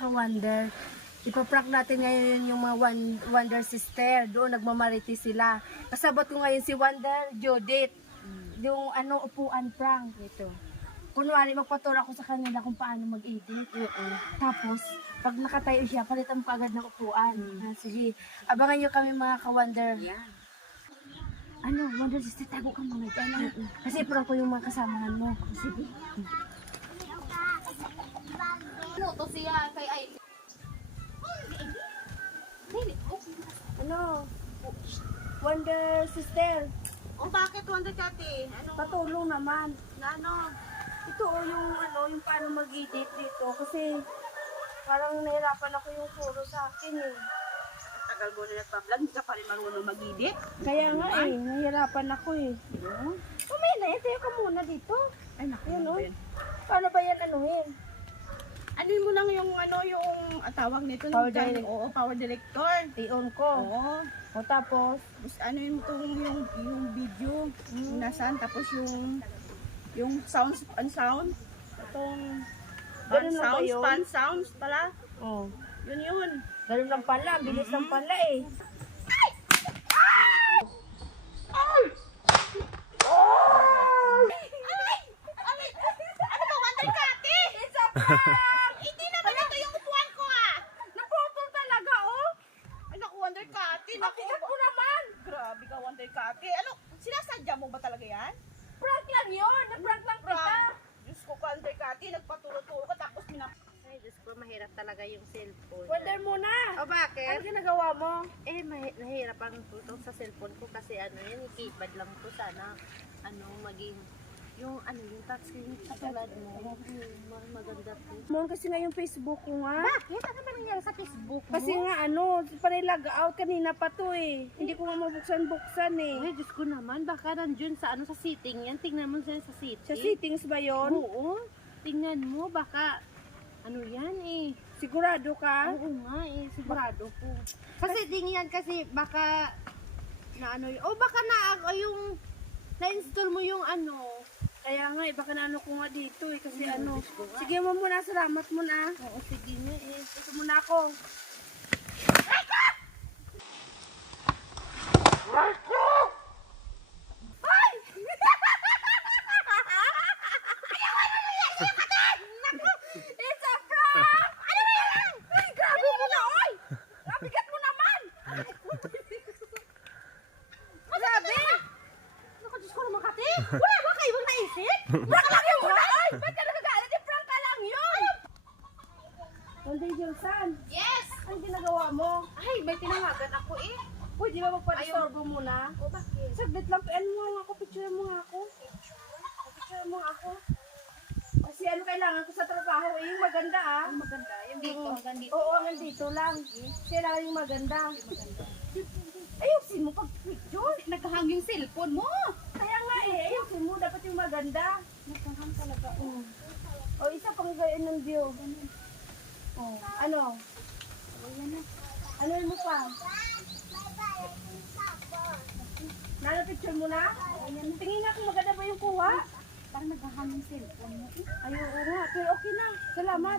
ka-wonder, ipaprank natin ngayon yung mga Wonder Sister. Doon nagmamariti sila. Kasabot ko ngayon si Wonder Judith. Yung upuan prank. Ito. Kunwari, magpaturo ako sa kanila kung paano mag-edit. Tapos, pag nakatayo siya, palitan mo agad ng upuan. Sige, abangan nyo kami mga ka-wonder. Yan. Wonder Sister, tago ka muna dyan. Kasi prank ko yung mga kasamahan mo. Sige. Ano to siya kay ay? Wonder Sister, Bakit Wonder Kati? Ano? patulong naman. Na ano? Ito yung paano mag-edit dito. Kasi, parang nahirapan ako yung puro sa akin eh. Tagal mo na nagpa-vlog, hindi ka pa rin marunong mag-edit. Kaya nga nahirapan ako eh. Mamaya na, tayo ka muna dito. Ay, naku. Ayun, oh. Ben. Paano ba yan anuhin? Ano mo lang yung tawag nito? Power Yung director. Oo, power director. I-on ko. Oo. O tapos, Tapos ano yung video, yung nasaan, tapos yung sounds, sound. Itong Ganun lang ba yun? pan sounds pala. oh, Yun. ganun lang pala. Bilis lang pala eh. Ano ba, Wonder Kati? It's a prank! Hindi naman ito yung upuan ko ah. Naputol talaga oh! Ay naku, Wonder Kati. Naku, Bakit ko naman? grabe ka, Wonder Kati. Ano, sinasadya mo ba talaga yan? Prank lang yun! Na-prank lang kita! Prank. Diyos ko, Wonder Kati, nagpaturo-turo ka tapos Ay, Diyos ko, mahirap talaga yung cellphone. Wonder muna! O bakit? Ano ginagawa mo? Eh, nahirap ang tutong sa cellphone ko kasi yan, keypad lang to sana. Maging, yung touchscreen katulad mo, maganda to. Mon kasi nga yung Facebook ko nga. Bakit? Ano ba nangyari sa Facebook mo? Kasi nga panay log out kanina pa to eh. Hindi ko nga mabuksan-buksan eh. Ay, Diyos ko naman, baka nandun sa sa setting yan. Tingnan mo siya sa setting. Sa settings ba yon? Oo. Tingnan mo, baka, yan eh. Sigurado ka? Oo nga eh, sigurado po. Kasi tingin yan kasi baka baka na-install mo yung Kaya nga baka naano ko nga dito eh. Kasi Sige mo muna, salamat muna. Oo, sige nga eh. Ito muna ako. It's a prank! Ano ba yan? Ay, grabe mo na, oy! Mabigat mo naman! Grabe! Naku, Diyos ko naman Kati! Wala ba kayo bang naisip? Prank lang yun muna, oy! Ba't ka nagagalit? Prank ka lang yun! Wonder Gilsan, Yes! ano ginagawa mo? Ay, may tinawagan ako eh. Uy, di ba magpa-disturbo muna? O, bakit? Saglit lang, ano mo nga ako, picture mo nga ako. Picture mo nga ako. Kasi kailangan ko sa trabaho eh, yung maganda ah. Maganda. Yung dito, hanggang dito. Oo, hanggang dito lang. Kailangan yung maganda. Ayusin mo pag picture. Naghahang yung cellphone mo. Kaya nga eh, ayusin mo, dapat yung maganda. Naghahang talaga. O, isa pang gayon ng view. Oh, ano? Ano mo pa? Nalo picture mo na? Tingin nga kung maganda ba yung kuha. Parang naghahang yung cellphone mo. Ay, oo nga. Pero okay na. Salamat.